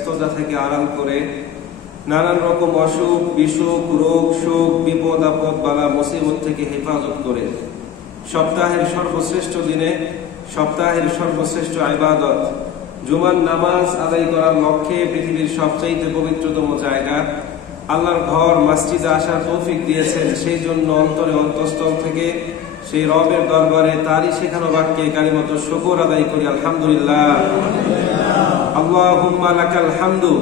ব্যস্ততা থেকে আরাম করে নানান রকম অসুখ বিসুখ রোগ শোক বিপদ আপদ বালা মুসিবত থেকে হেফাজত করে সপ্তাহের সর্বশ্রেষ্ঠ দিনে সপ্তাহের সর্বশ্রেষ্ঠ ইবাদত জুমার নামাজ আদায় করার লক্ষ্যে পৃথিবীর সবচাইতে পবিত্রতম জায়গা আল্লাহর ঘর মসজিদে আসার তৌফিক দিয়েছেন। সেই জন্য অন্তরে অন্তঃস্থল থেকে সেই রবের দরবারে তারই শেখানো বাক্যে কালিমাত শুকর আদায় করি আলহামদুলিল্লাহ। আল্লাহুম্মা লাকাল হামদু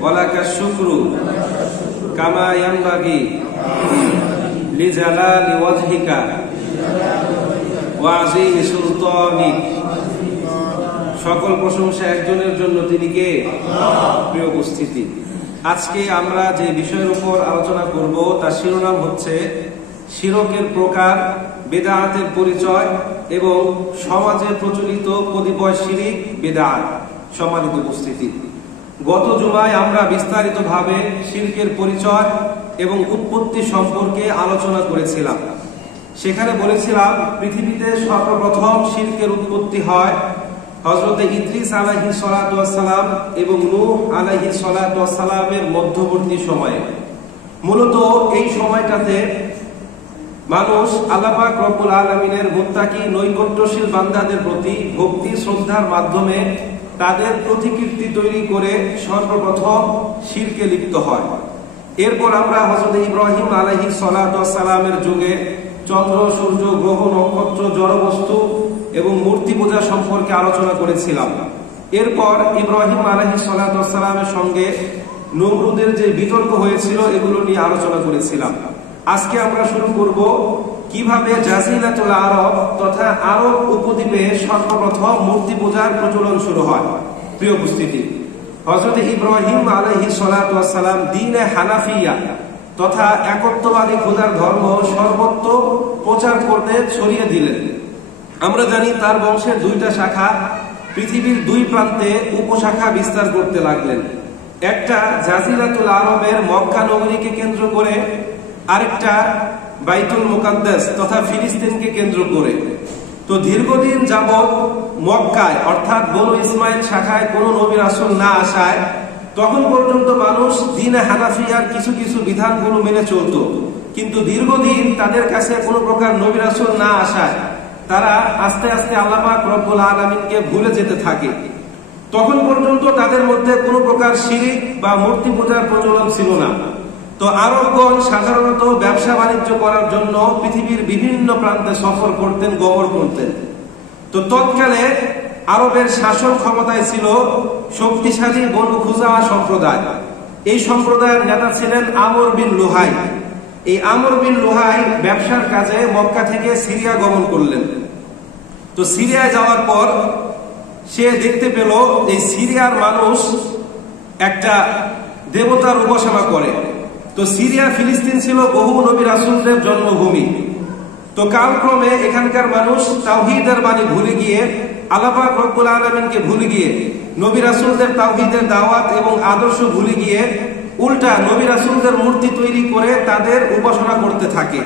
ওয়া লাকাশ শুকরু কামা ইয়ানবাগি লিজালালি ওয়াজহিকা ওয়া আযীমি সুলতানিক। সকল প্রশংসা একজনের জন্য, তিনি কে? প্রিয় উপস্থিতি, আজকে আমরা যে বিষয়ের উপর আলোচনা করব তার শিরোনাম হচ্ছে শিরকের প্রকার, বিদআতের পরিচয় এবং সমাজে প্রচলিত কতিপয় শিরিক বিদআত। সম্মানিত উপস্থিতি, গত জুমায় আমরা বিস্তারিতভাবে শিরকের পরিচয় এবং উৎপত্তি সম্পর্কে আলোচনা করেছিলাম। সেখানে বলেছিলাম পৃথিবীতে সর্বপ্রথম শিরকের উৎপত্তি হয় হযরত ইদ্রিস আলাইহিস সালাতু ওয়াস সালাম এবং নূহ আলাইহিস সালাতু ওয়াস সালামের মধ্যবর্তী সময়ে। মূলত এই সময়টাতে মানুষ আল্লাহ পাক রব্বুল আলামিনের মুত্তাকি নৈকট্যশীল বান্দাদের প্রতি ভক্তি শ্রদ্ধার মাধ্যমে তাদের প্রতিকৃতি তৈরি করে সর্বপ্রথম শিরকে লিপ্ত হয়। এরপর আমরা হযরত ইব্রাহিম আলাইহিস সালাতু ওয়াস সালামের যুগে চন্দ্র সূর্য গ্রহ নক্ষত্র জড়বস্তু এবং মূর্তি পূজা সম্পর্কে আলোচনা করেছিলাম। এরপর ইব্রাহিম আলাইহিস সালাতু ওয়াস সালামের সঙ্গে নমরুদের যে বিতর্ক হয়েছিল এগুলো নিয়ে আলোচনা করেছিলাম। আজকে আমরা শুরু করব কিভাবে জাজিরাতুল আরব তথা আরব উপদ্বীপে সর্বপ্রথম মূর্তি পূজার প্রচলন শুরু হয়। প্রিয় উপস্থিতি, হযরত ইব্রাহিম আলাইহিস সালাতু ওয়াস সালাম দ্বীনে হানাফিয়া তথা একত্ববাদী খোদার ধর্ম সর্বত্র প্রচার করতে ছড়িয়ে দিলেন। আমরা জানি তার বংশের দুইটা শাখা পৃথিবীর দুই প্রান্তে উপশাখা বিস্তার করতে লাগলেন। একটা জাজিরাতুল আরবের মক্কা নগরীকে কেন্দ্র করে, আরেকটা বাইতুল মুকাদ্দাস তথা ফিলিস্তিনকে কেন্দ্র করে। তো দীর্ঘদিন যাবৎ মক্কায় অর্থাৎ বনু ইসমাইল শাখায় কোনো নবী রাসূল না আসায় তখন পর্যন্ত মানুষ দ্বীনে হানাফিয়ার কিছু কিছু বিধানগুলো মেনে চলত, কিন্তু দীর্ঘদিন তাদের কাছে কোনো প্রকার নবী রাসূল না আসায় তারা আস্তে আস্তে আল্লাহ পাক রব্বুল আলামিনকে ভুলে যেতে থাকে। তখন পর্যন্ত তাদের মধ্যে কোনো প্রকার শিরিক বা মূর্তি পূজার প্রচলন ছিল না। তো আরবগণ সাধারণত ব্যবসা বাণিজ্য করার জন্য পৃথিবীর বিভিন্ন প্রান্তে সফর করতেন, গমন করতেন। তো তৎকালে আরবের শাসন ক্ষমতায় ছিল শক্তিশালী বনু খুজাআ সম্প্রদায়। এই সম্প্রদায়ের নেতা ছিলেন আমর বিন লুহাই। এই আমর বিন লুহাই ব্যবসার কাজে মক্কা থেকে সিরিয়া গমন করলেন। তো সিরিয়ায় যাওয়ার পর সে দেখতে পেল এই সিরিয়ার মানুষ একটা দেবতার উপাসনা করে। তো সিরিয়া ফিলিস্তিন ছিল বহু নবী রাসূলদের জন্মভূমি। তো কালক্রমে এখানকার মানুষ তাওহীদের বাণী ভুলে গিয়ে আল্লাহ পাক রব্বুল আলামিনকে ভুলে গিয়ে নবী রাসূলদের তাওহীদের দাওয়াত এবং আদর্শ ভুলে গিয়ে উল্টা নবী রাসূলদের মূর্তি তৈরি করে তাদের উপাসনা করতে থাকে।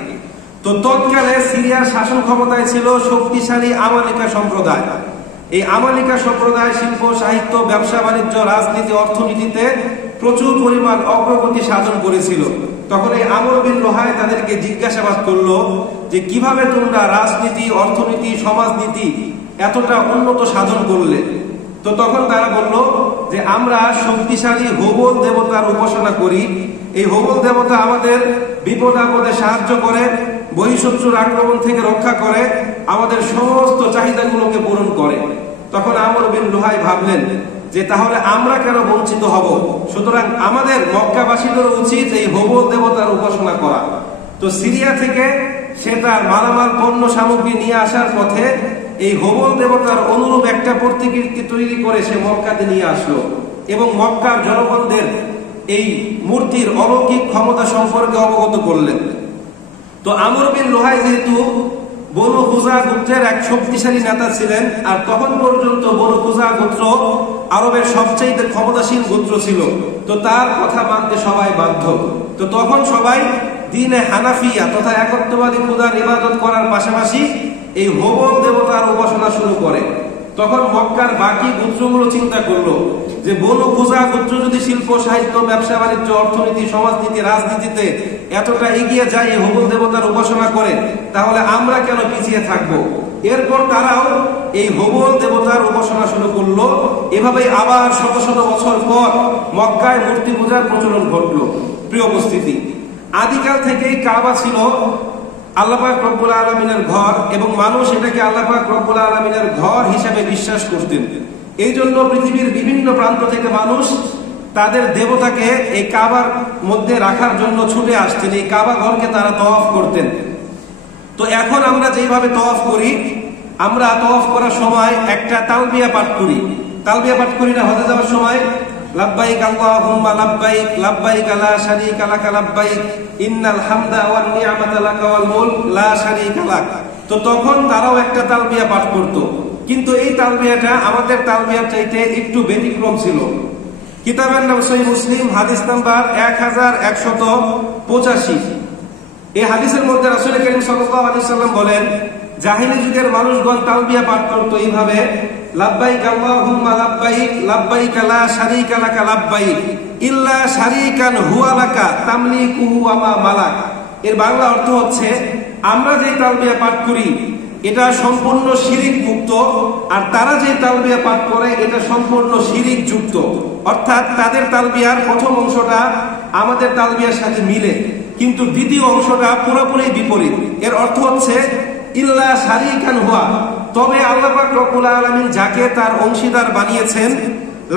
তো তৎকালে সিরিয়ার শাসন ক্ষমতায় ছিল শক্তিশালী আমালিকা সম্প্রদায়। এই আমালিকা সম্প্রদায় শিল্প সাহিত্য ব্যবসা বাণিজ্য রাজনীতি অর্থনীতিতে প্রচুর পরিমাণ অগ্রগতি সাধন করেছিল। তখন এই আমর বিন লুহাই তাদেরকে জিজ্ঞাসাবাদ করলো যে কিভাবে তোমরা রাজনীতি অর্থনীতি সমাজনীতি এতটা উন্নত সাধন করলে। তো তখন তারা বলল যে আমরা শক্তিশালী হোবল দেবতার উপাসনা করি। এই হোবল দেবতা আমাদের বিপদ আপদে সাহায্য করে, বহিঃশত্রুর আক্রমণ থেকে রক্ষা করে, আমাদের সমস্ত চাহিদাগুলোকে পূরণ করে। তখন আমর বিন লুহাই ভাবলেন যে তাহলে আমরা কেন বঞ্চিত হব, সুতরাং আমাদের মক্কাবাসীদের উচিত এই হোবল দেবতার উপাসনা করা। তো সিরিয়া থেকে সে তার মালামাল পণ্য সামগ্রী নিয়ে আসার পথে এই হোবল দেবতার অনুরূপ একটা প্রতিকৃতি তৈরি করে সে মক্কাতে নিয়ে আসলো এবং মক্কার জনগণদের এই মূর্তির অলৌকিক ক্ষমতা সম্পর্কে অবগত করলেন। তো আমর বিন লুহাই যেহেতু বনু খুজাআ গোত্রের এক শক্তিশালী নেতা ছিলেন, আর তখন পর্যন্ত বনু খুজাআ গোত্র আরবের সবচেয়ে ক্ষমতাশীল গোত্র ছিল, তো তার কথা মানতে সবাই বাধ্য। তো তখন সবাই দ্বীনে হানাফিয়া তথা একত্ববাদী খোদার ইবাদত করার পাশাপাশি এই হোবল দেবতার উপাসনা শুরু করে। তখন মক্কার বাকি গোত্রগুলো চিন্তা করলো যে বনু খুজা গোত্র যদি শিল্প সাহিত্য ব্যবসা বাণিজ্য অর্থনীতি সমাজনীতি রাজনীতিতে এতটা এগিয়ে যায় এই হুবল দেবতার উপাসনা করে, তাহলে আমরা কেন পিছিয়ে থাকবো। এরপর তারাও এই হুবল দেবতার উপাসনা শুরু করলো। এভাবে আবার শত শত বছর পর মক্কায় মূর্তি পূজার প্রচলন ঘটলো। প্রিয় উপস্থিতি, আদিকাল থেকেই কাবা ছিল আল্লাহ পাক রব্বুল আলামিনের ঘর এবং মানুষ এটাকে আল্লাহ পাক রব্বুল আলামিনের ঘর হিসেবে বিশ্বাস করতেন। এই জন্য পৃথিবীর বিভিন্ন প্রান্ত থেকে মানুষ তাদের দেবতাকে এই কাবার মধ্যে রাখার জন্য ছুটে আসতেন, এই কাবা ঘরকে তারা তওয়াফ করতেন। তো এখন আমরা যেভাবে তওয়াফ করি, আমরা তওয়াফ করার সময় একটা তালবিয়া পাঠ করি। তালবিয়া পাঠ করি না হজে যাওয়ার সময়? লাব্বাইক আল্লাহুম্মা লাব্বাইক লাব্বাইক লা শারীকা লাক লাব্বাইক ইন্নাল হামদা ওয়ান নি'মাতা লাক ওয়াল মুলক লা শারীকা লাক। তো তখন তারাও একটা তালবিয়া পাঠ করত, কিন্তু এই তালবিয়াটা আমাদের তালবিয়ার চাইতে একটু ব্যতিক্রম ছিল। কিতাবের নাম সহিহ মুসলিম, হাদিস নাম্বার 1185। এই হাদিসের মধ্যে রাসূল কারীম সাল্লাল্লাহু আলাইহি সাল্লাম বলেন, জাহিলি যুগের মানুষগণ তালবিয়া পাঠ করত এইভাবে, লাব্বাইক আল্লাহুম্মা লাব্বাইক লাব্বাইক লা শারীকা লাক লাব্বাইক ইল্লা শারীকান হুয়া লাকা তামলিকুহু ওয়া মা মালাক। এর বাংলা অর্থ হচ্ছে, আমরা যে তালবিয়া পাঠ করি এটা সম্পূর্ণ শিরিক মুক্ত, আর তারা যে তালবিয়া পাঠ করে এটা সম্পূর্ণ শিরিক যুক্ত। অর্থাৎ তাদের তালবিয়ার প্রথম অংশটা আমাদের তালবিয়ার সাথে মিলে, কিন্তু দ্বিতীয় অংশটা পুরোপুরি বিপরীত। এর অর্থ হচ্ছে ইল্লা শারীকান হুয়া, তবে আল্লাহ পাক রব্বুল আলামিন যাকে তার অংশীদার বানিয়েছেন,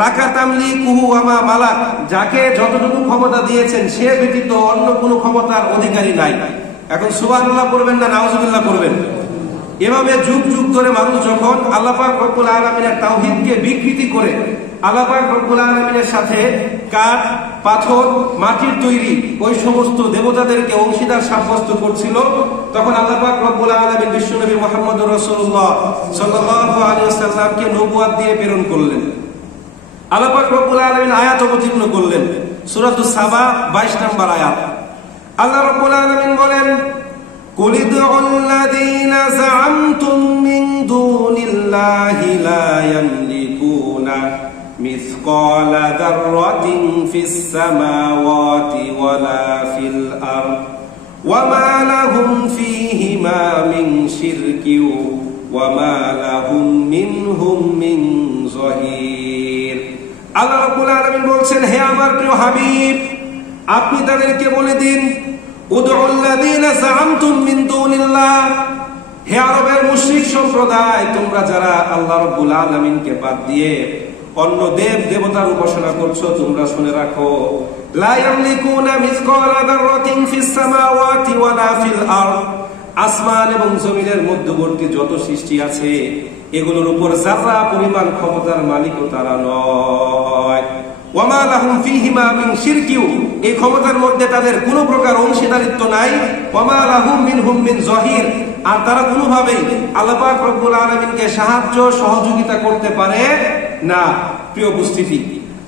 লাকা তামলিকুহু ওয়া মা মালাক, যাকে যতটুকু ক্ষমতা দিয়েছেন সে ব্যতীত অন্য কোনো ক্ষমতার অধিকারী নাই। এখন সুবহানাল্লাহ পড়বেন না নাউজুবিল্লাহ পড়বেন? এভাবে যুগ যুগ ধরে মানুষ যখন আল্লাহ পাক রব্বুল আলামিনের তাওহীদকে বিকৃতি করে আল্লাহ পাক রব্বুল আলামিনের সাথে কাঠ পাথর মাটির তৈরি ওই সমস্ত দেবতাদেরকে অংশীদার সাব্যস্ত করছিল, তখন আল্লাহ পাক রব্বুল আলামিন বিশ্বনবী মুহাম্মদুর রাসূলুল্লাহ সাল্লাল্লাহু আলাইহি ওয়াসাল্লামকে নবুয়ত দিয়ে প্রেরণ করলেন। আল্লাহ পাক রব্বুল আলামিন আয়াত অবতীর্ণ করলেন, সূরাতুস সাবা 22 নম্বর আয়াত। আল্লাহ রব্বুল আলামিন বলেন, কুল ইদউল্লাযীনা যাআমতুম মিন দুনিল্লাহি লা ইয়ামলিকুনা মিসকালা যাররাতিন ফিস সামাওয়াতি ওয়ালা ফিল আরদ ওয়া মা লাহুম ফীহিমা মিন শিরকিন ওয়া মা লাহুম মিনহুম মিন যাহির। আল্লাহ রাব্বুল আলামিন বলছেন, হে আমার প্রিয় হাবিব, আপনি তাদেরকে বলে দিন, উদউল্লাযীনা যাআমতুম মিন দুনিল্লাহ, হে আরবের মুশরিক সম্প্রদায়, তোমরা যারা আল্লাহ রাব্বুল আলামিনকে বাদ দিয়ে অন্য দেব দেবতার উপাসনা করছো, তোমরা শুনে রাখো, লা ইয়ামলিকুনা মিসকালা যাররাতিন ফিস সামাওয়াতি ওয়ালা ফিল আরদ, আসমান এবং জমিনের মধ্যবর্তী যত সৃষ্টি আছে এগুলোর উপর যারা পরিমাণ ক্ষমতার মালিকও তারা নয়। ওয়া মা লাহুম ফীহিমা মিন শিরকিন, এই ক্ষমতার মধ্যে তাদের কোনো প্রকার অংশীদারিত্ব নাই। ওয়া মা লাহুম মিনহুম মিন যাহির, আর তারা কোনোভাবেই আল্লাহ পাক রব্বুল আলামিনকে সাহায্য সহযোগিতা করতে পারে না। প্রিয় উপস্থিতি,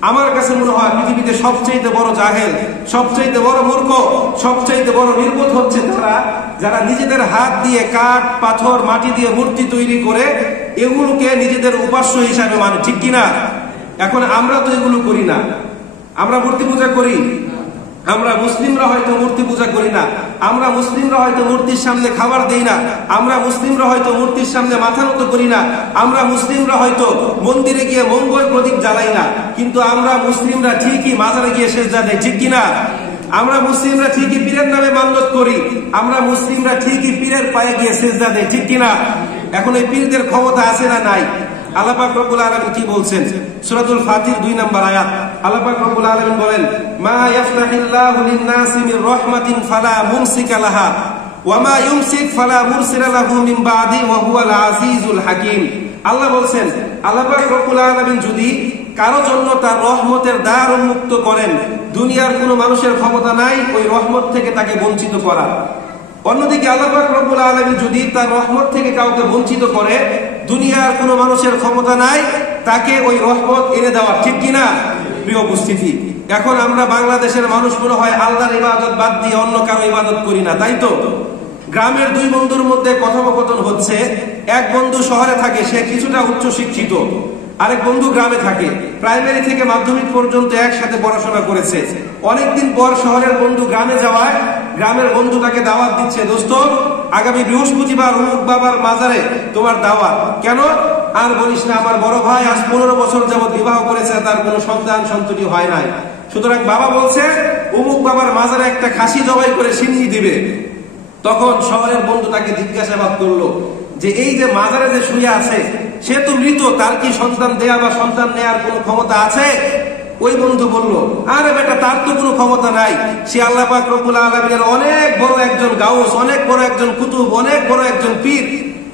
আমার কাছে মনে হয় পৃথিবীতে সবচেয়ে বড় জাহেল, সবচেয়ে বড় মূর্খ, সবচেয়ে বড় নির্বোধ হচ্ছে তারা যারা নিজেদের হাত দিয়ে কাঠ পাথর মাটি দিয়ে মূর্তি তৈরি করে এগুলোকে নিজেদের উপাস্য হিসাবে মানে, ঠিক কিনা? এখন আমরা তো এগুলো করি না, আমরা মূর্তি পূজা করি। আমরা মুসলিমরা হয়তো মূর্তি পূজা করি না, আমরা মুসলিমরা হয়তো মূর্তির সামনে খাবার দেই না, আমরা মুসলিমরা হয়তো মূর্তির সামনে মাথা নত করি না, আমরা মুসলিমরা হয়তো মন্দিরে গিয়ে মঙ্গল প্রদীপ জ্বালাই না, কিন্তু আমরা মুসলিমরা ঠিকই মাজারে গিয়ে সেজদা দেই, ঠিক কিনা? আমরা মুসলিমরা ঠিকই পীরের নামে মান্যত করি, আমরা মুসলিমরা ঠিকই পীরের পায়ে গিয়ে সেজদা দেই, ঠিক কিনা? এখন এই পীরদের ক্ষমতা আছে না নাই? আল্লাহ পাক রব্বুল আলামিন কি বলছেন? সূরাতুল ফাতির 2 নম্বর আয়াত। আল্লাহ পাক রব্বুল আলামিন বলেন, মা ইয়াফতাহিল্লাহু লিন-নাসি মির রাহমাতিন ফালা মুমসিকা লাহা ওয়া মা ইউমসিক ফালা মুরসিলা লাহু মিন বাদি ওয়া হুয়াল আজিজুল হাকীম। আল্লাহ বলছেন, আল্লাহ পাক রব্বুল আলামিন যদি কারো জন্য তার রহমতের দ্বার উন্মুক্ত করেন, দুনিয়ার কোনো মানুষের ক্ষমতা নাই ওই রহমত থেকে তাকে বঞ্চিত করা। অন্যদিকে আল্লাহ পাক রব্বুল আলামিন যদি তার রহমত থেকে কাউকে বঞ্চিত করে, দুনিয়ার কোনো মানুষের ক্ষমতা নাই তাকে ওই রহমত এনে দেওয়া, ঠিক কিনা? প্রিয় উপস্থিতি, এখন আমরা বাংলাদেশের মানুষ মনে হয় আল্লাহর ইবাদত বাদ দিয়ে অন্য কারো ইবাদত করি না, তাই তো? গ্রামের দুই বন্ধুর মধ্যে কথোপকথন হচ্ছে, এক বন্ধু শহরে থাকে, সে কিছুটা উচ্চ শিক্ষিত, আরেক বন্ধু গ্রামে থাকে, প্রাইমারি থেকে মাধ্যমিক পর্যন্ত একসাথে পড়াশোনা করেছে। অনেকদিন পর শহরের বন্ধু গ্রামে যাওয়ায় গ্রামের বন্ধু তাকে দাওয়াত দিচ্ছে, দোস্ত আগামী বৃহস্পতিবার অমুক বাবার মাজারে তোমার দাওয়াত। কেন? আর বলিস না, আমার বড় ভাই আজ 15 বছর যাবৎ বিবাহ করেছে, তার কোনো সন্তান সন্ততি হয় নাই। সুতরাং বাবা বলছে অমুক বাবার মাজারে একটা খাসি জবাই করে সিন্নি দিবে। তখন শহরের বন্ধু তাকে জিজ্ঞাসাবাদ করলো যে এই যে মাজারে যে শুয়ে আছে সে তো মৃত, তার কি সন্তান দেয়া বা সন্তান নেয়ার কোনো ক্ষমতা আছে? ওই বন্ধু বলল, আরে বেটা, তার তো কোনো ক্ষমতা নাই। সে আল্লাহ পাক রব্বুল আলামিনের অনেক বড় একজন গাউস, অনেক বড় একজন কুতুব, অনেক বড় একজন পীর।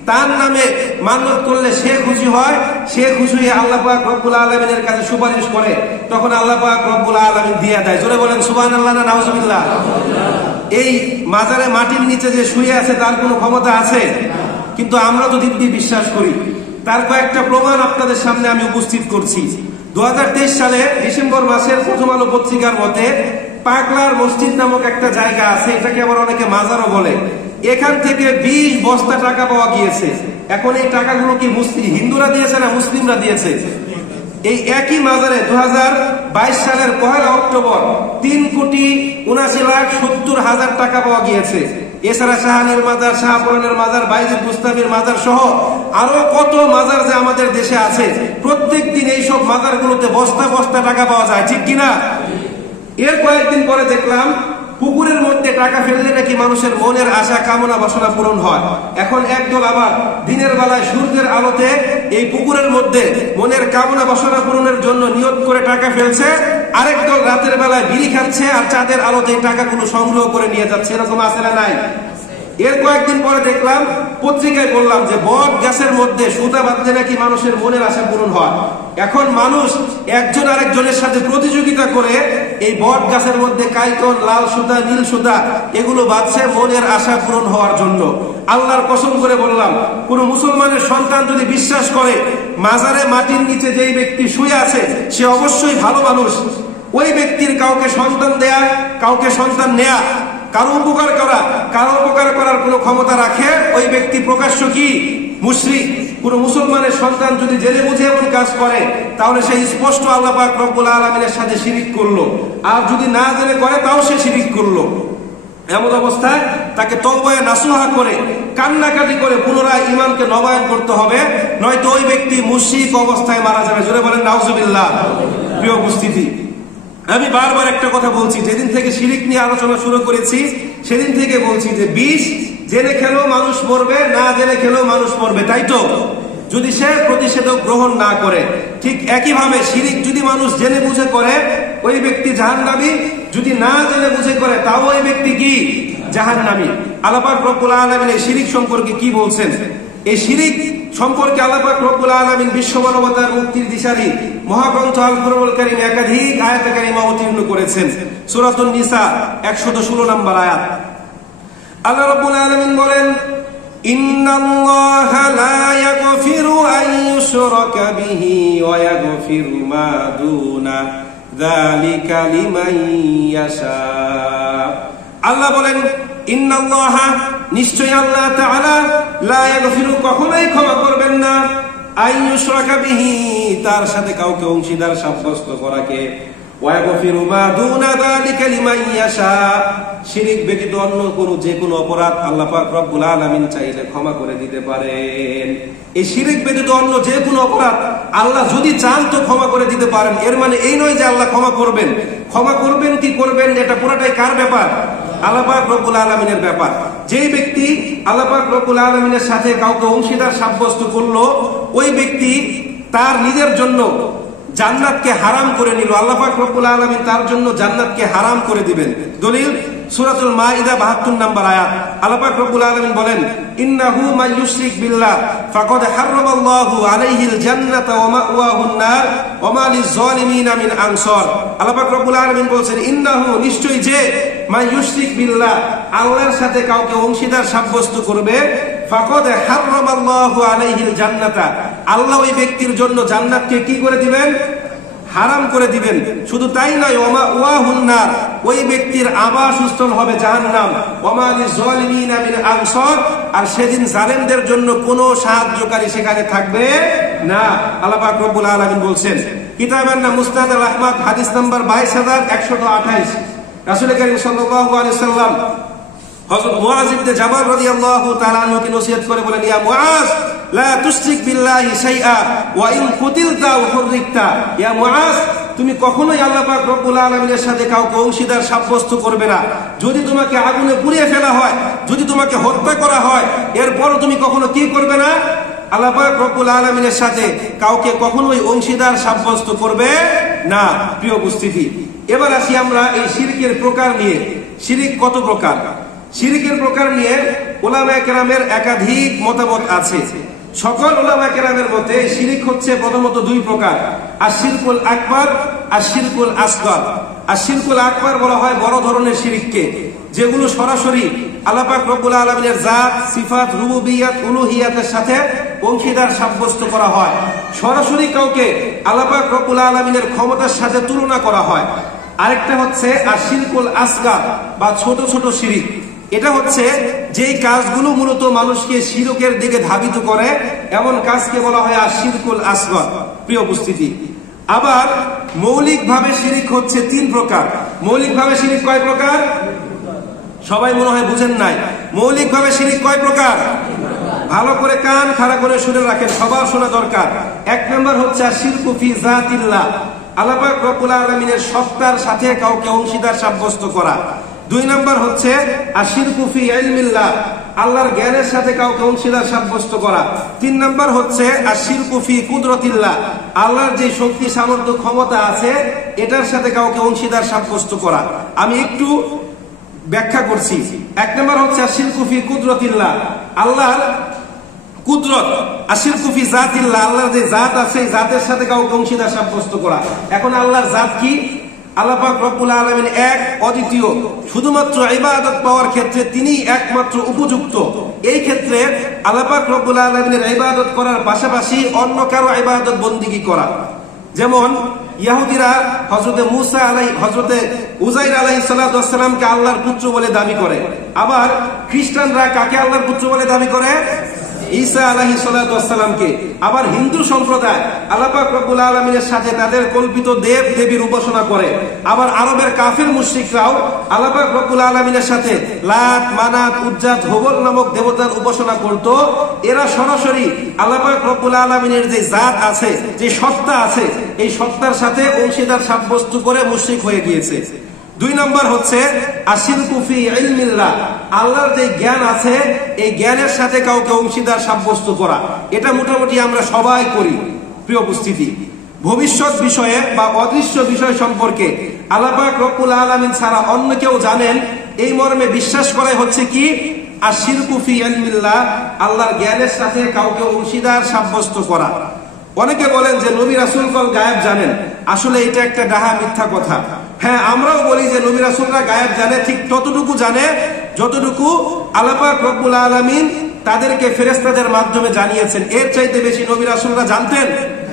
তার নামে মান্যত করলে সে খুশি হয়, সে খুশি হয়ে আল্লাহ পাক রব্বুল আলামিনের কাছে সুপারিশ করে, তখন আল্লাহ পাক রব্বুল আলামিন দিয়ে দেয়। জোরে বলেন সুবহানাল্লাহ না নাউজুবিল্লাহ। এই মাজারে মাটির নিচে যে শুয়ে আছে তার কোনো ক্ষমতা আছে? কিন্তু আমরা তো দিব্যি বিশ্বাস করি। তার কয়েকটা প্রমাণ আপনাদের সামনে আমি উপস্থিত করছি। 2023 সালে ডিসেম্বর মাসের প্রথম আলো পত্রিকার মতে পাগলার মসজিদ নামক একটা জায়গা আছে, এটাকে আবার অনেকে মাজারও বলে। এখান থেকে 20 বস্তা টাকা পাওয়া গিয়েছে। এখন এই টাকাগুলো কি হিন্দুরা দিয়েছে না মুসলিমরা দিয়েছে? এই একই মাজারে 2022 সালের 1 অক্টোবর 3,79,70,000 টাকা পাওয়া গিয়েছে। এছাড়া শাহানির মাজার, শাহপুরানের মাজার, বাইজিদ মুস্তাফির মাজার সহ আরো কত মাজার যে আমাদের দেশে আছে, প্রত্যেক দিন এইসব মাজারগুলোতে বস্তা বস্তা টাকা পাওয়া যায়, ঠিক কিনা? এর কয়েকদিন পরে দেখলাম পুকুরের মধ্যে টাকা ফেললে নাকি মানুষের মনের আশা কামনা বাসনা পূরণ হয়। এখন একদল আবার দিনের বেলায় সূর্যের আলোতে এই পুকুরের মধ্যে মনের কামনা বাসনা পূরণের জন্য নিয়ত করে টাকা ফেলছে, আরেক দল রাতের বেলায় বিড়ি খাচ্ছে আর চাঁদের আলোতে এই টাকাগুলো সংগ্রহ করে নিয়ে যাচ্ছে। এরকম আছে না নাই? এর কয়েকদিন পরে দেখলাম, পত্রিকায় বললাম যে বট গাছের মধ্যে সুতা বাঁধলে নাকি মানুষের মনের আশা পূরণ হয়। এখন মানুষ একজন আরেকজনের সাথে প্রতিযোগিতা করে এই বট গাছের মধ্যে কাইকন, লাল সুতা, নীল সুতা এগুলো বাঁধছে মনের আশা পূরণ হওয়ার জন্য। আল্লাহর কসম করে বললাম, কোন মুসলমানের সন্তান যদি বিশ্বাস করে মাজারে মাটির নিচে যেই ব্যক্তি শুয়ে আছে সে অবশ্যই ভালো মানুষ, ওই ব্যক্তির কাউকে সন্তান দেয়া, কাউকে সন্তান নেয়া, কারো উপকার করা, কারো উপকার করার কোন ক্ষমতা রাখে, ওই ব্যক্তি প্রকাশ্য কি মুশরিক। কোন মুসলমানের সন্তান যদি জেনে বুঝে এমন কাজ করে তাহলে সে স্পষ্ট আল্লাহ পাক রব্বুল আলামিনের সাথে শিরিক করলো, আর যদি না জেনে করে তাও সে শিরিক করলো। এমন অবস্থায় তাকে তওবায়ে নাসুহা করে কান্নাকাটি করে পুনরায় ঈমানকে নবায়ন করতে হবে, নয়তো ওই ব্যক্তি মুশরিক অবস্থায় মারা যাবে। জোরে বলেন নাউজুবিল্লাহ। প্রিয় উপস্থিতি, আমি বারবার একটা কথা বলছি, যেদিন থেকে শিরিক নিয়ে আলোচনা শুরু করেছি সেদিন থেকে বলছি যে বিষ জেনে খেলেও মানুষ মরবে, না জেনে খেলেও মানুষ মরবে, তাই তো? যদি সে প্রতিষেধক গ্রহণ না করে। ঠিক একইভাবে শিরিক যদি মানুষ জেনে বুঝে করে ওই ব্যক্তি জাহান্নামী, যদি না জেনে বুঝে করে তাও ওই ব্যক্তি কি জাহান্নামী। আল্লাহ পাক রব্বুল আলামিন এই শিরিক সম্পর্কে কি বলছেন? এই শিরিক সম্পর্কে আল্লাহ পাক রব্বুল আলামিন বিশ্ব মানবতার মুক্তির দিশারি মহাগ্রন্থ আল কুরআনুল কারীম একাধিক আয়াতে কারিমা অবতীর্ণ করেছেন। সূরাতুন নিসা 116 নম্বর আয়াত। আল্লাহ রাব্বুল আলামিন বলেন, ইন্নাল্লাহা লা ইয়াগফিরু আন ইউশরাকা বিহি ওয়া ইয়াগফিরু মা দুনা যালিকা লিমান ইয়াশা। আল্লাহ বলেন, ইন্নাল্লাহা, নিশ্চয় আল্লাহ তাআলা, লা ইয়াগফিরু, কখনোই ক্ষমা করবেন না, আন ইউশরাকা বিহি, তার সাথে কাউকে অংশীদার সাব্যস্ত করাকে, ওয়া ইয়াগফিরু মা দুনা যালিকা লিমান ইয়াশা, শিরিক ব্যতীত অন্য যে কোনো অপরাধ আল্লাহ পাক রব্বুল আলামিন চাইলে ক্ষমা করে দিতে পারেন। এই শিরিক ব্যতীত অন্য যে কোনো অপরাধ আল্লাহ যদি চান তো ক্ষমা করে দিতে পারেন। এর মানে এই নয় যে আল্লাহ ক্ষমা করবেন। ক্ষমা করবেন কি করবেন এটা পুরোটাই কার ব্যাপার? আল্লাহ পাক রব্বুল আলামিনের ব্যাপার। যেই ব্যক্তি আল্লাহ পাক রব্বুল আলামিনের সাথে কাউকে অংশীদার সাব্যস্ত করলো, ওই ব্যক্তি তার নিজের জন্য জান্নাতকে হারাম করে নিল। আল্লাহ পাক রব্বুল আলামিন তার জন্য জান্নাতকে হারাম করে দিবেন। দলিল সূরাতুল মাইদা 72 নম্বর আয়াত। আল্লাহ পাক রব্বুল আলামিন বলেন, ইন্নাহু মান ইউশরিক বিল্লাহ ফাকাদ হারামাল্লাহু আলাইহিল জান্নাতা ওয়া মাওয়াহুন নার ওয়া মা লিয-যালিমিনা মিন আনসার। আল্লাহ পাক রব্বুল আলামিন বলেন, ইন্নাহু, নিশ্চয়ই যে, মান ইউশরিক বিল্লাহ, আল্লাহর সাথে কাউকে অংশীদার সাব্যস্ত করবে, ফাকাদ হারামাল্লাহু আলাইহিল জান্নাতা, আল্লাহ ওই ব্যক্তির জন্য জান্নাতকে কি করে দিবেন? হারাম করে দিবেন। শুধু তাই নয়, ওমা ওয়াহুন নার, ওই ব্যক্তির আবাসস্থল হবে জাহান্নাম। ওমা লিযালিমিনা মিন আনসার, আর সেদিন জালেমদের জন্য কোনো সাহায্যকারী সেখানে থাকবে না। আল্লাহ পাক রব্বুল আলামিন বলছেন, কিতাবের নাম মুসনাদ আল আহমদ, হাদিস নাম্বার 22128, রাসূল কারীম সাল্লাল্লাহু আলাইহি সাল্লাম হযরত মুআজ ইবনে জাবাল রাদিয়াল্লাহু তাআলা আনহুকে নসিহত করে বলেন, ইয়া মুআজ লা তুশরিক বিল্লাহি শাইআ ওয়া ইন কুতিলতা ওয়া হুররিকতা। ইয়া মুআজ, তুমি কখনোই আল্লাহ পাক রব্বুল আলামিনের সাথে কাউকে অংশীদার সাব্যস্ত করবে না। যদি তোমাকে আগুনে পুড়িয়ে ফেলা হয়, যদি তোমাকে হত্যা করা হয়, এরপরও তুমি কখনো কি করবে না? আল্লাহ পাক রব্বুল আলামিনের সাথে কাউকে কখনোই অংশীদার সাব্যস্ত করবে না। প্রিয় উপস্থিতি, এবার আসি আমরা এই শিরকের প্রকার নিয়ে। শিরিক কত প্রকার? শিরিকের প্রকার নিয়ে উলামায়ে কেরামের একাধিক মতামত আছে। সকল উলামায়ে কেরামের মতে শিরিক হচ্ছে প্রথমত দুই প্রকার, আশ-শিরকুল আকবার আর শিরকুল আসগর। আশ-শিরকুল আকবার বলা হয় বড় ধরনের শিরিককে, যেগুলো সরাসরি আল্লাহ পাক রব্বুল আলামিনের জাত, সিফাত, রুবুবিয়্যাত, উলুহিয়াতের সাথে অংশীদার সাব্যস্ত করা হয়। সরাসরি কাউকে আল্লাহ পাক রব্বুল আলামিনের ক্ষমতার সাথে তুলনা করা হয়। আরেকটা হচ্ছে আশ-শিরকুল আসগর বা ছোট ছোট শিরিক। এটা হচ্ছে যেই কাজগুলো মূলত মানুষকে শিরকের দিকে ধাবিত করে, এমন কাজকে বলা হয় আশ-শিরকুল আসগর। প্রিয় উপস্থিতি, আবার মৌলিকভাবে শিরিক হচ্ছে তিন প্রকার। মৌলিকভাবে শিরিক কয় প্রকার? সবাই মনে হয় বুঝেন নাই। মৌলিকভাবে শিরিক কয় প্রকার? ভালো করে কান খাড়া করে শুনে রাখেন, সবার শোনা দরকার। এক নম্বর হচ্ছে আশ-শিরকু ফি যাতিল্লাহ, আল্লাহ পাক রব্বুল আলামিনের সত্তার সাথে কাউকে অংশীদার সাব্যস্ত করা। দুই নম্বর হচ্ছে আশ-শিরকু ফি ইলমিল্লাহ, আল্লাহর জ্ঞানের সাথে কাউকে অংশীদার সাব্যস্ত করা। তিন নম্বর হচ্ছে আশ-শিরকু ফি কুদরতিল্লাহ, আল্লাহর যে শক্তি, সামর্থ্য, ক্ষমতা আছে এটার সাথে কাউকে অংশীদার সাব্যস্ত করা। আমি একটু ব্যাখ্যা করছি। এক নম্বর হচ্ছে আশ-শিরকু ফি কুদরতিল্লাহ, আল্লাহর কুদরত। আশ-শিরকু ফি যাতিল্লাহ, আল্লাহর যে জাত আছে এই জাতের সাথে কাউকে অংশীদার সাব্যস্ত করা। এখন আল্লাহর জাত কি? আল্লাহ পাক রব্বুল আলামিন এক, অদ্বিতীয়, শুধুমাত্র ইবাদত পাওয়ার ক্ষেত্রে তিনি একমাত্র উপযুক্ত। এই ক্ষেত্রে আল্লাহ পাক রব্বুল আলামিনের ইবাদত করার পাশাপাশি অন্য কারো ইবাদত বন্দেগী করা। যেমন ইহুদিরা হযরতে উযাইর আলাইহিস সালাতু ওয়াস সালামকে আল্লাহর পুত্র বলে দাবি করে। আবার খ্রিস্টানরা কাকে আল্লাহর পুত্র বলে দাবি করে? ঈসা আলাইহিস সালাতু ওয়াস সালামকে। আবার হিন্দু সম্প্রদায় আল্লাহ পাক রব্বুল আলামিনের সাথে তাদের কল্পিত দেব দেবীর উপাসনা করে। আবার আরবের কাফির মুশরিকরাও আল্লাহ পাক রব্বুল আলামিনের সাথে লাত, মানাত, উজ্জাত, হুবল নামক দেবতার উপাসনা করত। এরা সরাসরি আল্লাহ পাক রব্বুল আলামিনের যে জাত আছে, যে সত্তা আছে, এই সত্তার সাথে অংশীদার সাব্যস্ত করে মুশরিক হয়ে গিয়েছে। দুই নম্বর হচ্ছে আশ-শিরকু ফি ইলমিল্লাহ, আল্লাহর যে জ্ঞান আছে এই জ্ঞানের সাথে কাউকে অংশীদার সাব্যস্ত করা। এটা মোটামুটি আমরা সবাই করি। প্রিয় উপস্থিতি, ভবিষ্যৎ বিষয়ে বা অদৃশ্য বিষয় সম্পর্কে আল্লাহ পাক রব্বুল আলামিন ছাড়া অন্য কেউ জানেন, এই মর্মে বিশ্বাস করাই হচ্ছে কি? আশ-শিরকু ফি ইলমিল্লাহ, আল্লাহর জ্ঞানের সাথে কাউকে অংশীদার সাব্যস্ত করা। অনেকে বলেন যে নবী রাসূলগণ গায়েব জানেন। আসলে এটা একটা ডাহা মিথ্যা কথা। হ্যাঁ, আমরাও বলি যে নবী রাসূলরা গায়েব জানে, ঠিক ততটুকু জানে যতটুকু আল্লাহ পাক রব্বুল আলামিন তাদেরকে ফেরেশতাদের মাধ্যমে জানিয়েছেন। এর চাইতে বেশি নবী রাসূলরা জানতেন?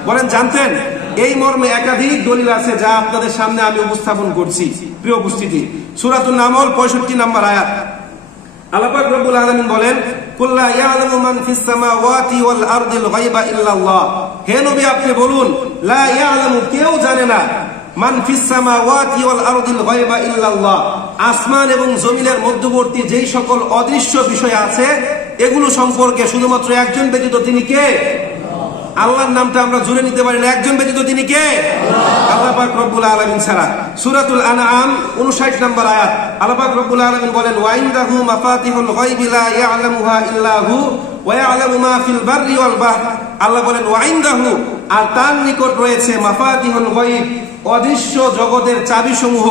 বলেন জানতেন? এই মর্মে একাধিক দলিল আছে যা আপনাদের সামনে আমি উপস্থাপন করছি। প্রিয় উপস্থিতি, সূরাতুন নামল 65 নম্বর আয়াত, আল্লাহ পাক রব্বুল আলামিন বলেন, কুল লা ইয়ালামু মান ফিস সামাওয়াতি ওয়াল আরদিল গায়বা ইল্লাল্লাহ। হে নবী, আপনি বলুন, লা ইয়ালামু, কেউ জানে না, মান ফিস সামাওয়াতি ওয়াল আরদিল গায়বা ইল্লাল্লাহ, আসমান এবং জমিনের মধ্যবর্তী যেই সকল অদৃশ্য বিষয় আছে এগুলো সম্পর্কে শুধুমাত্র একজন ব্যতীত, তিনি কে? আল্লাহর নামটা আমরা জুড়ে নিতে পারি না, একজন ব্যতীত তিনি কে? আল্লাহ পাক রব্বুল আলামিন ছাড়া। সূরাতুল আনআম 59 নম্বর আয়াত, আল্লাহ পাক রব্বুল আলামিন বলেন, ওয়া ইনদাহু মাফাতিহুল গায়বি লা ইয়ালামুহা ইল্লা হু ওয়া ইয়ালামু মা ফিল বাররি ওয়াল বাহর। আল্লাহ বলেন ওয়া ইনদাহু, আর তার নিকট রয়েছে মাফাতিহুল গায়ব, অদৃশ্য জগতের চাবিসমূহ,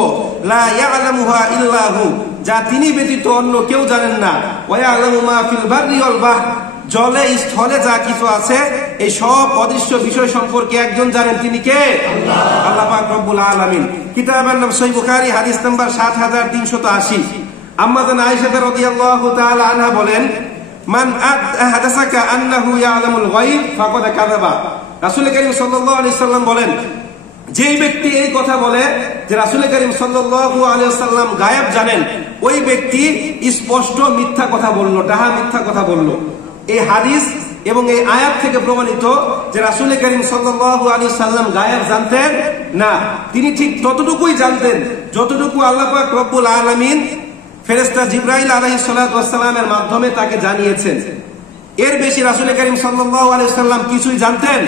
লা ইয়ালামুহা ইল্লা হু, যা তিনি ব্যতীত অন্য কেউ জানেন না, ওয়া ইয়ালামু মা ফিল বাররি ওয়াল বাহর, জলে স্থলে যা কিছু আছে এই সব অদৃশ্য বিষয় সম্পর্কে একজন জানেন, তিনি কে? আল্লাহ পাক রব্বুল আলামিন। কিতাবের নাম সহিহ বুখারী, হাদিস নাম্বার 7380। আম্মা জান আয়েশা রাদিয়াল্লাহু তাআলা আনহা বলেন, মান আহদাসাকা আন্নাহু ইয়ালামুল গায়ব ফাকাদ কাযাবা। রাসূল কারীম সাল্লাল্লাহু আলাইহি সাল্লাম বলেন, যেই ব্যক্তি এই কথা বলে যে রাসূল করিম সাল্লাল্লাহু আলাইহি ওয়াসাল্লাম গায়েব জানেন, ওই ব্যক্তি স্পষ্ট মিথ্যা কথা বলল, ডাহা মিথ্যা কথা বলল। এই হাদিস এবং এই আয়াত থেকে প্রমাণিত যে রাসূল করিম সাল্লাল্লাহু আলাইহি ওয়াসাল্লাম গায়েব জানতেন না, তিনি ঠিক ততটুকুই জানতেন যতটুকু আল্লাহ পাক রব্বুল আলামিন ফেরেশতা জিবরাইল আলাইহিস সালাতু ওয়াস সালামের মাধ্যমে তাকে জানিয়েছেন। এর বেশি রাসূল করিম সাল্লাল্লাহু আলাইহি ওয়াসাল্লাম কিছুই জানতেন?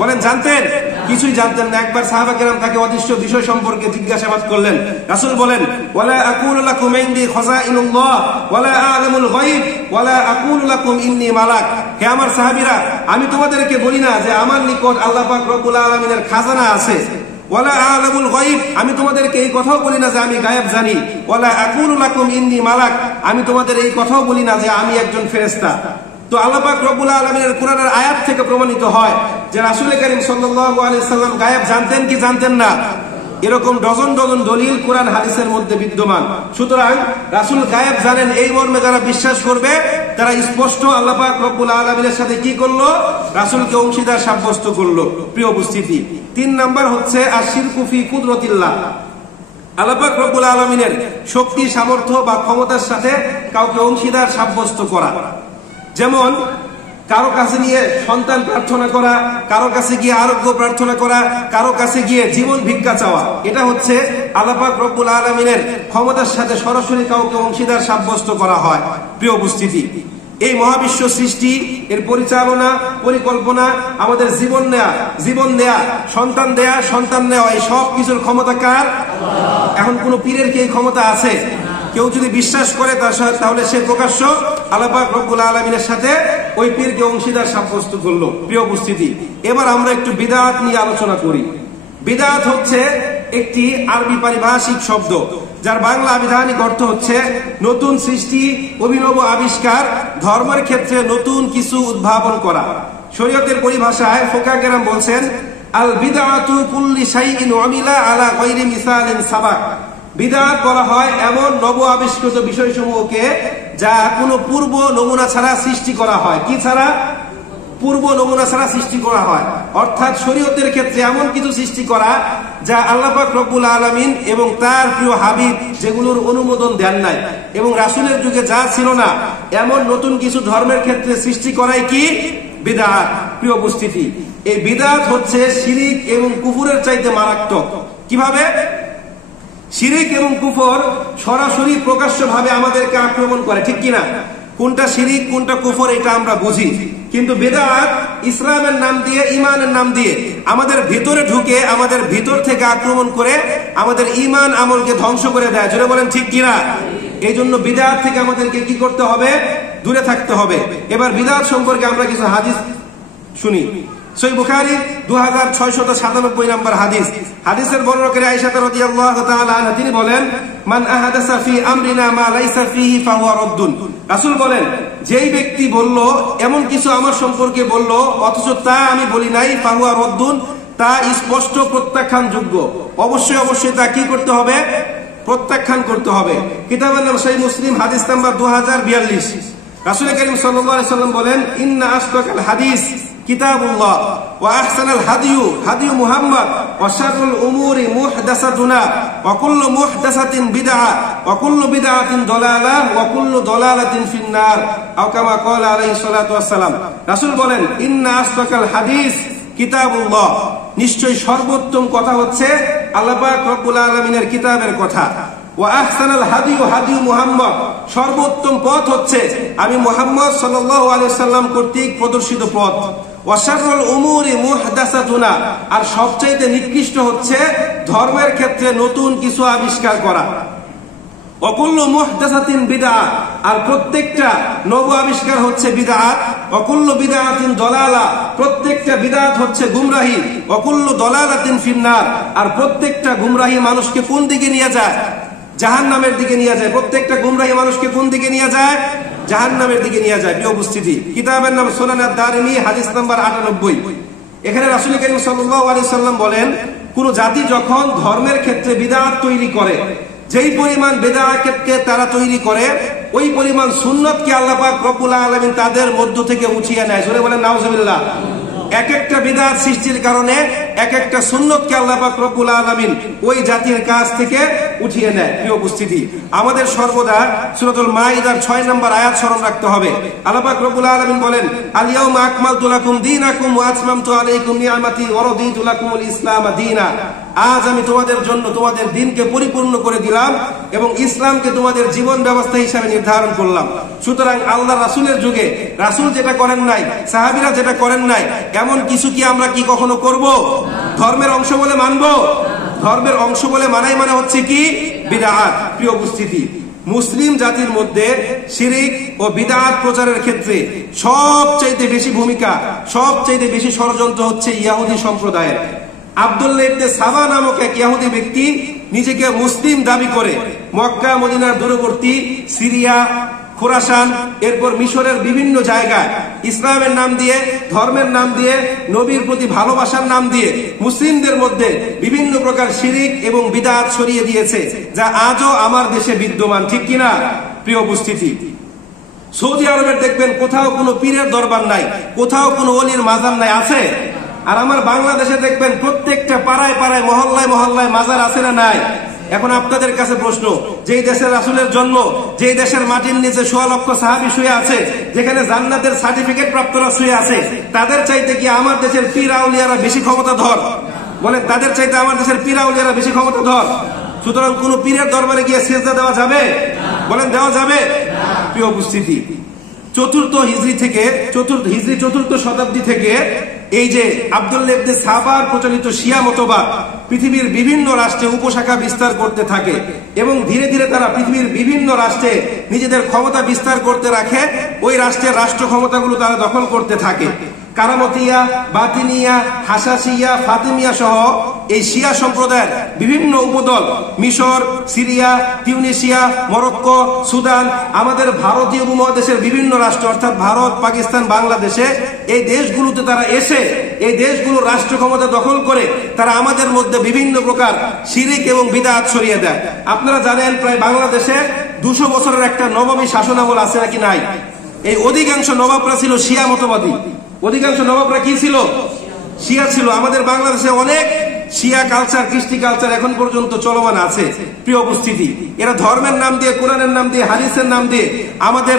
বলেন জানতেন? কিছুই জানতেন না। একবার সাহাবা কেরাম তাকে অদৃশ্য বিষয় সম্পর্কে জিজ্ঞাসাবাদ করলেন। রাসূল বলেন, ওয়ালা আকুলু লাকুম ইনদি খাযাইনুল্লাহ ওয়ালা আ'লামুল গায়ব ওয়ালা আকুলু লাকুম ইন্নী মালাক। হে আমার সাহাবীরা, আমি তোমাদেরকে বলি না যে আমার নিকট আল্লাহ পাক রব্বুল আলামিনের খাজানা আছে, ওয়ালা আ'লামুল গায়ব, আমি তোমাদেরকে এই কথাও বলি না যে আমি গায়েব জানি, ওয়ালা আকুলু লাকুম ইন্নী মালাক, আমি তোমাদের এই কথাও বলি না যে আমি একজন ফেরেশতা। তো আল্লাহ পাক রব্বুল আলামিনের কোরআনের আয়াত থেকে প্রমাণিত হয় যে রাসূল করিম সাল্লাল্লাহু আলাইহি সাল্লাম গায়েব জানতেন কি জানতেন না? এরকম ডজন ডজন দলিল কোরআন হাদিসের মধ্যে বিদ্যমান। সুতরাং রাসূল গায়েব জানেন এই মর্মে যারা বিশ্বাস করবে তারা স্পষ্ট আল্লাহ পাক রব্বুল আলামিনের সাথে কি করলো? রাসূলকে অংশীদার সাব্যস্ত করলো। প্রিয় উপস্থিতি, 3 নাম্বার হচ্ছে আশিরকু ফি কুদরতিল্লাহ। আল্লাহ পাক রব্বুল আলামিনের শক্তি, সামর্থ্য বা ক্ষমতার সাথে কাউকে অংশীদার সাব্যস্ত করা। যেমন কারো কাছে গিয়ে সন্তান প্রার্থনা করা, কারো কাছে গিয়ে আরোগ্য প্রার্থনা করা, কারো কাছে গিয়ে জীবন ভিক্ষা চাওয়া, এটা হচ্ছে আল্লাহ পাক রব্বুল আলামিনের ক্ষমতার সাথে সরাসরি কাউকে অংশীদার সাব্যস্ত করা হয়। প্রিয় উপস্থিতি, এই মহাবিশ্ব সৃষ্টি, এর পরিচালনা, পরিকল্পনা, আমাদের জীবন দেয়া, সন্তান নেওয়া, এই সব কিছুর ক্ষমতা কার? এখন কোন পীরের কি এই ক্ষমতা আছে? কেউ যদি বিশ্বাস করে তাহলে সে প্রকাশ্য আল্লাহ পাক রব্বুল আলামিনের সাথে ওই পীরকে অংশীদার সাব্যস্ত করলো। প্রিয় উপস্থিতি, এবার আমরা একটু বিদআত নিয়ে আলোচনা করি। বিদআত হচ্ছে একটি আরবি পারিভাষিক শব্দ, যার বাংলা আবিধানিক অর্থ হচ্ছে নতুন সৃষ্টি, অভিনব আবিষ্কার, ধর্মের ক্ষেত্রে নতুন কিছু উদ্ভাবন করা। শরীয়তের পরিভাষায় ফুকাহা কেরাম বলছেন, আল বিদআতু কুল্লি শাইইন উমিলা আলা গায়রি মিসালিন সাবাক। বিদআত বলা হয় এমন নব আবিষ্কৃত বিষয়সমূহকে যা কোনো পূর্ব নমুনা ছাড়া সৃষ্টি করা হয়। কি ছাড়া? পূর্ব নমুনা ছাড়া সৃষ্টি করা হয়। অর্থাৎ শরীয়তের ক্ষেত্রে এমন কিছু সৃষ্টি করা যা আল্লাহ পাক রব্বুল আলামিন এবং তার প্রিয় হাবিব যেগুলোর অনুমোদন দেন নাই, এবং রাসূলের যুগে যা ছিল না এমন নতুন কিছু ধর্মের ক্ষেত্রে সৃষ্টি করাই কি? বিদআত। প্রিয় উপস্থিতি, এই বিদআত হচ্ছে শিরিক এবং কুফরের চাইতে মারাত্মক। কিভাবে? শিরিক এবং কুফর সরাসরি প্রকাশ্যভাবে আমাদেরকে আক্রমণ করে, ঠিক কিনা? কোনটা শিরিক কোনটা কুফর এটা আমরা বুঝি, কিন্তু বিদআত ইসলামের নাম দিয়ে, ঈমানের নাম দিয়ে আমাদের ভিতরে ঢুকে আমাদের ভিতর থেকে আক্রমণ করে আমাদের ঈমান আমলকে ধ্বংস করে দেয়। জোরে বলেন ঠিক কিনা? এই জন্য বিদআত থেকে আমাদেরকে কি করতে হবে? দূরে থাকতে হবে। এবার বিদআত সম্পর্কে আমরা কিছু হাদিস শুনি। সহিহ বুখারী 2697 নম্বর হাদিস। হাদিসের বর্ণনাকারী আয়েশা রাদিয়াল্লাহু তাআলা আনহা, তিনি বলেন, মান আহাদাসা ফি আমরিনা মা লাইসা ফিহি ফাহুয়া রাদ্দুন। রাসূল বলেন, যেই ব্যক্তি বলল, এমন কিছু আমার সম্পর্কে বলল অথচ তা আমি বলি নাই, ফাহুয়া রাদ্দুন, তা স্পষ্ট প্রত্যাখ্যানযোগ্য। অবশ্যই তা কি করতে হবে? প্রত্যাখ্যান করতে হবে। কিতাবের নাম সহিহ মুসলিম, হাদিস নাম্বার 2042। রাসূল করিম সাল্লাল্লাহু আলাইহি ওয়াসাল্লাম বলেন, ইন্না আসদাকাল হাদিস কিতাবুল্লাহ ওয়া আহসানাল হাদিয়ু মুহাম্মদ ওয়া শাররুল উমুরি মুহদাসাতুনা ওয়া কুল্লু মুহদাসাতিন বিদআহ ওয়া কুল্লু বিদআতিন দালালাহ ওয়া কুল্লু দালালাতিন ফিন্নার, আও কামা ক্বালা আলাইহিস সালাতু ওয়াস সালাম। রাসূল বলেন, ইন্না আসদাকাল হাদিস কিতাবুল্লাহ, নিশ্চয়ই সর্বোত্তম কথা হচ্ছে আল্লাহ পাক রব্বুল আলামিনের কিতাবের কথা। ওয়া আহসানাল হাদিয়ু মুহাম্মদ, সর্বোত্তম পথ হচ্ছে আমি মুহাম্মদ সাল্লাল্লাহু আলাইহি ওয়াসাল্লাম কর্তৃক প্রদর্শিত পথ। ওয়া শাররুল উমুরি মুহদাসাতুনা, আর সবচেয়ে নিকৃষ্ট হচ্ছে ধর্মের ক্ষেত্রে নতুন কিছু আবিষ্কার করা। ওয়া কুল্লু মুহদাসাতিন বিদআহ, আর প্রত্যেকটা নব আবিষ্কার হচ্ছে বিদআত। ওয়া কুল্লু বিদআতিন দালালা, প্রত্যেকটা বিদআত হচ্ছে গুমরাহি। ওয়া কুল্লু দালালাতিন ফিন্নার, আর প্রত্যেকটা গুমরাহি মানুষকে কোন দিকে নিয়ে যায়? জাহান্নামের দিকে নিয়ে যায়। প্রত্যেকটা গুমরাহি মানুষকে কোন দিকে নিয়ে যায়? জাহান্নামের দিকে নিয়ে যায়। প্রিয় উপস্থিতি, কিতাবের নাম সুনান আদ-দারিমি, হাদিস নাম্বার 98। এখানে রাসূল করিম সাল্লাল্লাহু আলাইহি ওয়াসাল্লাম বলেন, কোন জাতি যখন ধর্মের ক্ষেত্রে বিদআত তৈরি করে, যেই পরিমাণ বিদআতকে তারা তৈরি করে, ওই পরিমাণ সুন্নতকে আল্লাহ পাক রব্বুল আলামিন তাদের মধ্য থেকে উঠিয়ে নেয়। জোরে বলেন নাউজুবিল্লাহ। এক একটা বিদআত সৃষ্টির কারণে এক একটা সুন্নতকে আল্লাহ পাক রব্বুল আলামিন ওই জাতির কাছ থেকে উঠিয়ে নেয়। প্রিয় উপস্থিতি, আমাদের সর্বদা সূরাতুল মাইদার 6 নম্বর আয়াত স্মরণ রাখতে হবে। আল্লাহ পাক রব্বুল আলামিন বলেন, আল ইয়াউমা আকমালতু লাকুম দীনাকুম ওয়া আতমামতু আলাইকুম নি'মাতি ওয়া রাদিতু লাকুমুল ইসলাম দীনা। আজ আমি তোমাদের জন্য তোমাদের দিনকে পরিপূর্ণ করে দিলাম এবং ইসলামকে তোমাদের জীবন ব্যবস্থা হিসাবে নির্ধারণ করলাম। সুতরাং আল্লাহ রাসূলের যুগে রাসূল যেটা করেন নাই, সাহাবীরা যেটা করেন নাই, এমন কিছু কি আমরা কি কখনো করব? ধর্মের অংশ বলে মানব? ধর্মের অংশ বলে মানাই মানে হচ্ছে কি? বিদআত। প্রিয় উপস্থিতি, মুসলিম জাতির মধ্যে শিরক ও বিদআত প্রচারের ক্ষেত্রে সবচেয়ে বেশি ভূমিকা, সবচেয়ে বেশি ষড়যন্ত্র হচ্ছে ইহুদি সম্প্রদায়ের। আব্দুল্লাহ ইবনে সাবা নামক এক ইহুদি ব্যক্তি নিজেকে মুসলিম দাবি করে মক্কা মদিনার দূরবর্তী সিরিয়া, খোরাসান, এরপর মিশরের বিভিন্ন জায়গায় ইসলামের নাম দিয়ে, ধর্মের নাম দিয়ে, নবীর প্রতি ভালোবাসার নাম দিয়ে মুসলিমদের মধ্যে বিভিন্ন প্রকার শিরক এবং বিদআত ছড়িয়ে দিয়েছে, যা আজও আমার দেশে বিদ্যমান। ঠিক কিনা? প্রিয় উপস্থিতি, সৌদি আরবের দেখবেন কোথাও কোনো পীরের দরবার নাই, কোথাও কোনো ওলির মাজার নাই, আছে? আর আমার বাংলাদেশে দেখবেন প্রত্যেকটা পাড়ায় পাড়ায়, মহল্লায় মহল্লায় মাজার আছে না নাই? এখন আপনাদের কাছে প্রশ্ন, যেই দেশের রাসূলের জন্ম, যেই দেশের মাটির নিচে 1.5 লক্ষ সাহাবী শুয়ে আছে, যেখানে জান্নাতের সার্টিফিকেট প্রাপ্তরা শুয়ে আছে, তাদের চাইতে কি আমার দেশের পীর আউলিয়ারা বেশি ক্ষমতাধর? বলেন, তাদের চাইতে আমার দেশের পীর আউলিয়ারা বেশি ক্ষমতাধর? সুতরাং কোন পীরের দরবারে গিয়ে সিজদা দেওয়া যাবে? বলেন, দেওয়া যাবে? প্রিয় উপস্থিতি, চতুর্থ শতাব্দী থেকে এই যে আব্দুল্লাহ ইবনে সাবার প্রচলিত শিয়া মতবাদ পৃথিবীর বিভিন্ন রাষ্ট্রে উপশাখা বিস্তার করতে থাকে এবং ধীরে ধীরে তারা পৃথিবীর বিভিন্ন রাষ্ট্রে নিজেদের ক্ষমতা বিস্তার করতে রাখে। ওই রাষ্ট্রের রাষ্ট্র ক্ষমতাগুলো তারা দখল করতে থাকে। কারামতিয়া, বাতিনিয়া, হাসাসিয়া, ফাতিমিয়া সহ এই শিয়া সম্প্রদায়ের বিভিন্ন উপদল মিশর, সিরিয়া, তিউনিসিয়া, মরক্কো, সুদান, আমাদের ভারতীয় উপমহাদেশের বিভিন্ন রাষ্ট্র অর্থাৎ ভারত, পাকিস্তান, বাংলাদেশে এই দেশগুলোতে তারা এসে এই দেশগুলোর রাষ্ট্র ক্ষমতা দখল করে তারা আমাদের মধ্যে বিভিন্ন প্রকার শিরক এবং বিদআত ছড়িয়ে দেয়। আপনারা জানেন প্রায় বাংলাদেশে 200 বছরের একটা নবাবী শাসনামল আছে নাকি নাই? এই অধিকাংশ নবাবরা ছিল শিয়া মতবাদী। অধিকাংশ নবাবরা কি ছিল? শিয়া ছিল। আমাদের বাংলাদেশে অনেক শিয়া কালচার, কৃষ্টি কালচার এখন পর্যন্ত চলমান আছে। প্রিয় উপস্থিতি, এরা ধর্মের নাম দিয়ে, কোরআনের নাম দিয়ে, হাদিসের নাম দিয়ে আমাদের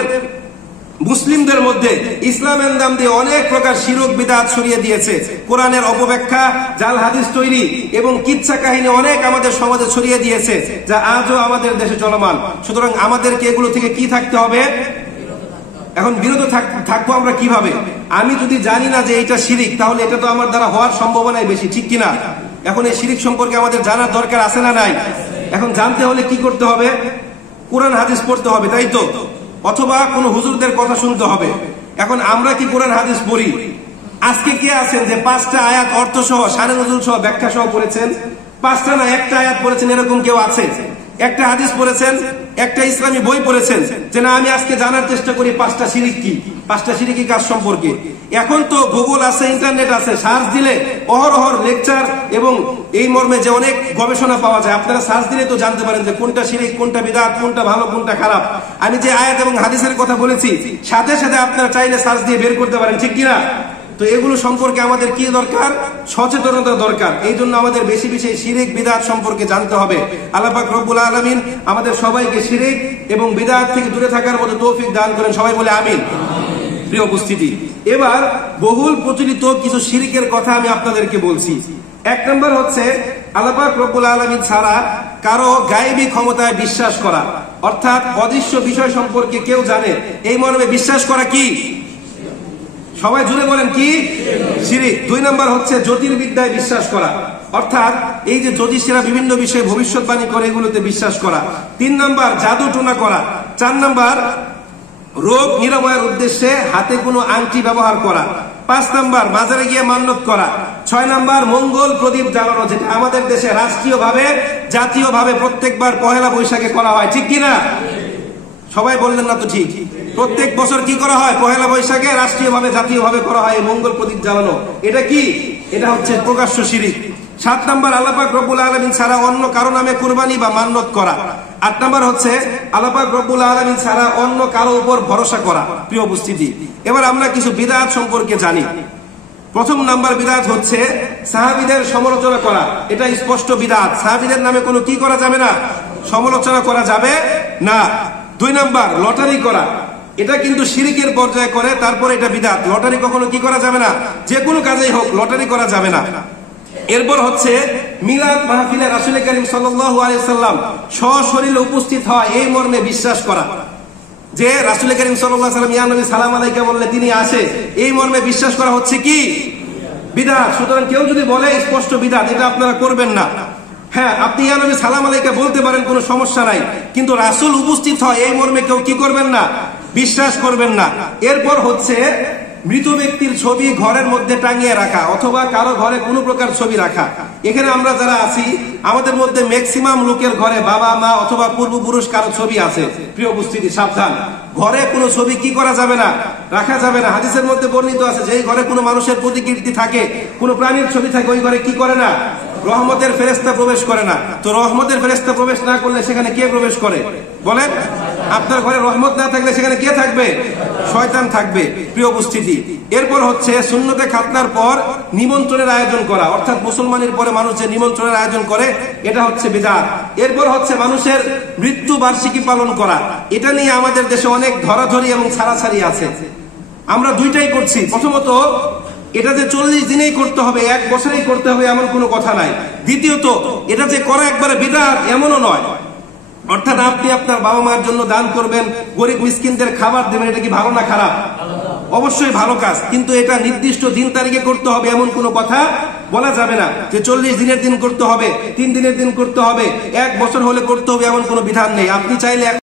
মুসলিমদের মধ্যে ইসলামের নাম দিয়ে অনেক প্রকার শিরক বিদআত ছড়িয়ে দিয়েছে। কোরআনের অপব্যাখ্যা, জাল হাদিস তৈরি এবং কিচ্ছা কাহিনী অনেক আমাদের সমাজে ছড়িয়ে দিয়েছে, যা আজও আমাদের দেশে চলমান। সুতরাং আমাদেরকে এগুলো থেকে কি থাকতে হবে? এখন বিরত থাকবো আমরা কিভাবে? আমি যদি জানি না যে এটা শিরক, তাহলে এটা তো আমার দ্বারা হওয়ার সম্ভাবনাই বেশি। ঠিক কিনা? এখন এই শিরক সম্পর্কে আমাদের জানার দরকার আছে না নাই? এখন জানতে হলে কি করতে হবে? কোরআন হাদিস পড়তে হবে, তাই তো? অথবা কোন হুজুরদের কথা শুনতে হবে। এখন আমরা কি কোরআন হাদিস পড়ি? আজকে কে আছেন যে 5টা আয়াত অর্থ সহ, শানে নজুল সহ, ব্যাখ্যা সহ পড়েছেন? 5টা না, একটা আয়াত পড়েছেন, এরকম কেউ আছে? একটা হাদিস পড়েছেন, একটা ইসলামী বই পড়েছেন যে না আমি আজকে জানার চেষ্টা করি 5টা শিরক কি, 5টা শিরকি কাজ সম্পর্কে। এখন তো গুগল আছে, ইন্টারনেট আছে, সার্চ দিলে অহরহর লেকচার এবং এই মর্মে যে অনেক গবেষণা পাওয়া যায়। আপনারা সার্চ দিলে তো জানতে পারেন যে কোনটা শিরক, কোনটা বিদআত, কোনটা ভালো, কোনটা খারাপ। আমি যে আয়াত এবং হাদিসের কথা বলেছি সাথে সাথে আপনারা চাইলে সার্চ দিয়ে বের করতে পারেন। ঠিক কিনা? তো এগুলো সম্পর্কে আমাদের কি দরকার? সচেতনতা দরকার। এই জন্য আমাদের বেশি বেশি শিরক বিদআত সম্পর্কে জানতে হবে। আল্লাহ পাক রব্বুল আলামিন আমাদের সবাইকে শিরক এবং বিদআত থেকে দূরে থাকার মতো তৌফিক দান করেন। সবাই বলে আমিন। প্রিয় উপস্থিতি, এবার বহুল প্রচলিত কিছু শিরকের কথা আমি আপনাদেরকে বলছি। 1 নম্বর হচ্ছে আল্লাহ পাক রব্বুল আলামিন ছাড়া কারো গায়েবী ক্ষমতায় বিশ্বাস করা, অর্থাৎ অদৃশ্য বিষয় সম্পর্কে কেউ জানে এই মর্মে বিশ্বাস করা কি? সবাই জুড়ে বলেন কি? শিরক। 2 নম্বর হচ্ছে জ্যোতির্বিদ্যায় বিশ্বাস করা, অর্থাৎ এই যে জ্যোতিষীরা বিভিন্ন বিষয়ে ভবিষ্যৎবাণী করে এগুলোতে বিশ্বাস করা। 3 নম্বর জাদু টোনা করা। 4 নম্বর রোগ নিরাময়ের উদ্দেশ্যে হাতে কোনো আংটি ব্যবহার করা। 5 নম্বর মাজারে গিয়ে মান্যত করা। 6 নম্বর মঙ্গল প্রদীপ জ্বালানো, যেটা আমাদের দেশে রাষ্ট্রীয়ভাবে, জাতীয়ভাবে প্রত্যেকবার 1লা বৈশাখে করা হয়। ঠিক কিনা? সবাই বললেন না তো ঠিক। প্রত্যেক বছর কি করা হয়? 1লা বৈশাখে রাষ্ট্রীয়ভাবে, জাতীয়ভাবে করা হয় মঙ্গল প্রদীপ জ্বালানো। এটা কি? এটা হচ্ছে প্রকাশ্য শিরক। 7 নম্বর আল্লাহ পাক রব্বুল আলামিন ছাড়া অন্য কারো নামে কুরবানি বা মান্যত করা। 8 নম্বর হচ্ছে আল্লাহ পাক রব্বুল আলামিন ছাড়া অন্য কারো উপর ভরসা করা। প্রিয় উপস্থিতি, এবার আমরা কিছু বিদআত সম্পর্কে জানি। প্রথম নাম্বার বিদআত হচ্ছে সাহাবীদের সমালোচনা করা, এটা স্পষ্ট বিদআত। সাহাবীদের নামে কোনো কি করা যাবে না, সমালোচনা করা যাবে না। 2 নাম্বার লটারি করা, এটা কিন্তু শিরকের পর্যায়ে করে, তারপরে এটা বিদআত। লটারি কখনো কি করা যাবে না, যে কোনো কাজেই হোক লটারি করা যাবে না। এরপর হচ্ছে মিলাদ মাহফিলে রাসূল করিম সাল্লাল্লাহু আলাইহি ওয়াসাল্লাম সশরীরে উপস্থিত হয় এই মর্মে বিশ্বাস করা, যে রাসূল করিম সাল্লাল্লাহু আলাইহি ওয়াসাল্লাম ইয়া নবী সালাম আলাইকা বললে তিনি আসে, এই মর্মে বিশ্বাস করা হচ্ছে কি বিদআত। সুতরাং কেউ যদি বলে স্পষ্ট বিদআত, এটা আপনারা করবেন না। হ্যাঁ, আপনি ইয়া নবী সালাম আলাইকা বলতে পারেন, কোনো সমস্যা নাই, কিন্তু রাসূল উপস্থিত হয় এই মর্মে কেউ কি করবেন না, বিশ্বাস করবেন না। এরপর হচ্ছে মৃত ব্যক্তির ছবি ঘরের মধ্যে টাঙিয়ে রাখা অথবা কারো ঘরে কোনো প্রকার ছবি রাখা। এখানে আমরা যারা আছি আমাদের মধ্যে ম্যাক্সিমাম লোকের ঘরে বাবা মা অথবা পূর্বপুরুষ কারো ছবি আছে। প্রিয় উপস্থিতি, সাবধান, ঘরে কোনো ছবি কি করা যাবে না, রাখা যাবে না। হাদিসের মধ্যে বর্ণিত আছে যে ঘরে কোনো মানুষের প্রতিকৃতি থাকে, কোনো প্রাণীর ছবি থাকে, ওই ঘরে কি করে না, রহমতের ফেরেশতা প্রবেশ করে না। তো রহমতের ফেরেশতা প্রবেশ না করলে সেখানে কে প্রবেশ করে বলেন? আপনার ঘরে রহমত না থাকলে সেখানে কে থাকবে? শয়তান থাকবে। প্রিয় উপস্থিতি, এরপর হচ্ছে সুন্নতে খাতনার পর নিমন্ত্রণের আয়োজন করা, অর্থাৎ মুসলমানের পরে মানুষ যে নিমন্ত্রণের আয়োজন করে, এটা হচ্ছে বিদআত। এরপর হচ্ছে মানুষের মৃত্যু বার্ষিকী পালন করা, এটা নিয়ে আমাদের দেশে অনেক ধরাধরি এবং ছাড়াছাড়ি আছে। আমরা দুইটাই করছি। প্রথমত, এটা যে 40 দিনেই করতে হবে, 1 বছরেই করতে হবে এমন কোনো কথা নাই। দ্বিতীয়ত, এটা যে করা একবারে বিদআত এমনও নয়। অর্থাৎ আপনি আপনার বাবা মার জন্য দান করবেন, গরিব মিসকিনদের খাবার দেবেন, এটা কি ভালো না খারাপ? অবশ্যই ভালো কাজ, কিন্তু এটা নির্দিষ্ট দিন তারিখে করতে হবে এমন কোনো কথা বলা যাবে না, যে 40 দিনের দিন করতে হবে, 3 দিনের দিন করতে হবে, 1 বছর হলে করতে হবে এমন কোনো বিধান নেই। আপনি চাইলে